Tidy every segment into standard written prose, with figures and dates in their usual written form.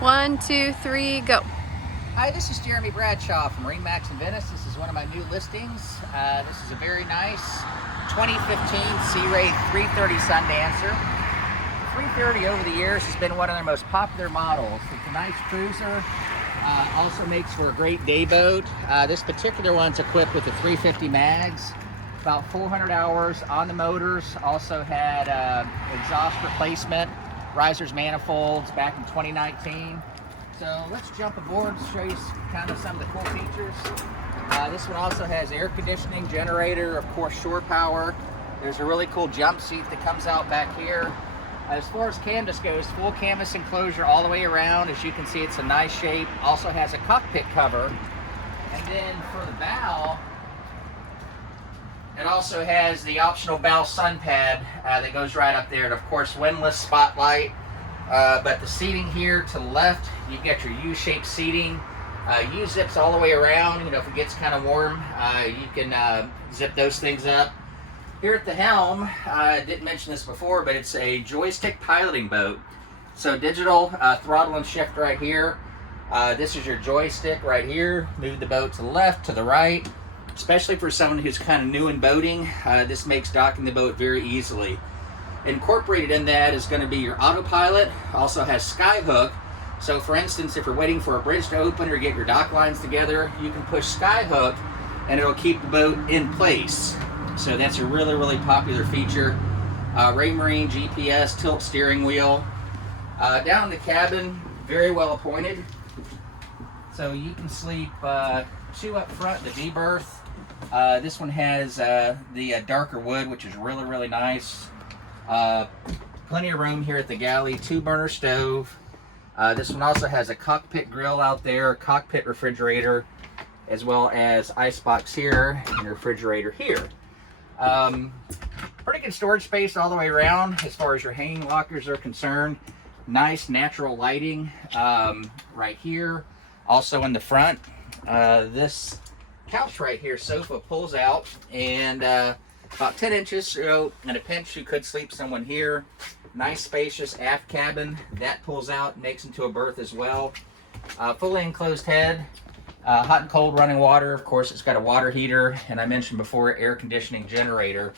1, 2, 3, go. Hi, this is Jeremy Bradshaw from MarineMax Venice. This is one of my new listings. This is a very nice 2015 Sea Ray 330 Sundancer. The 330 over the years has been one of their most popular models. It's a nice cruiser. Also makes for a great day boat. This particular one's equipped with the 350 mags. About 400 hours on the motors. Also had exhaust replacement, risers, manifolds back in 2019. So let's jump aboard and show you kind of some of the cool features. This one also has air conditioning, generator, of course shore power. There's a really cool jump seat that comes out back here. As far as canvas goes, full canvas enclosure all the way around. As you can see, it's a nice shape. Also has a cockpit cover. And then for the bow, it also has the optional bow sun pad that goes right up there. And of course, windlass spotlight. But the seating here to the left, you've got your U-shaped seating. U-zips all the way around. You know, if it gets kind of warm, you can zip those things up. Here at the helm, I didn't mention this before, but it's a joystick piloting boat. So digital throttle and shift right here. This is your joystick right here. Move the boat to the left, to the right. Especially for someone who's kind of new in boating, this makes docking the boat very easily. Incorporated in that is going to be your autopilot. Also has skyhook. So for instance, if you're waiting for a bridge to open or get your dock lines together, you can push skyhook and it'll keep the boat in place. So that's a really, really popular feature. Raymarine GPS tilt steering wheel. Down in the cabin, very well appointed. So you can sleep two up front, the D berth. This one has the darker wood, which is really, really nice. Plenty of room here at the galley, 2-burner stove. This one also has a cockpit grill out there, cockpit refrigerator, as well as icebox here and refrigerator here. Pretty good storage space all the way around as far as your hanging lockers are concerned. Nice natural lighting right here. Also in the front, this couch right here, sofa, pulls out and about 10 inches, so in a pinch you could sleep someone here. Nice spacious aft cabin that pulls out, makes into a berth as well. Fully enclosed head, hot and cold running water. Of course, it's got a water heater, and I mentioned before, air conditioning generator.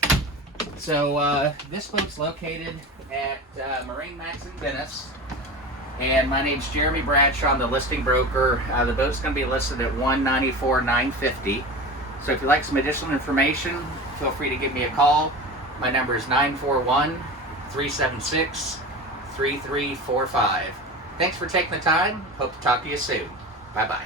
So this boat's located at MarineMax in Venice, and my name's Jeremy Bradshaw. I'm the listing broker. The boat's going to be listed at $194,950. So if you'd like some additional information, feel free to give me a call. My number is 941-376-3345. Thanks for taking the time. Hope to talk to you soon. Bye-bye.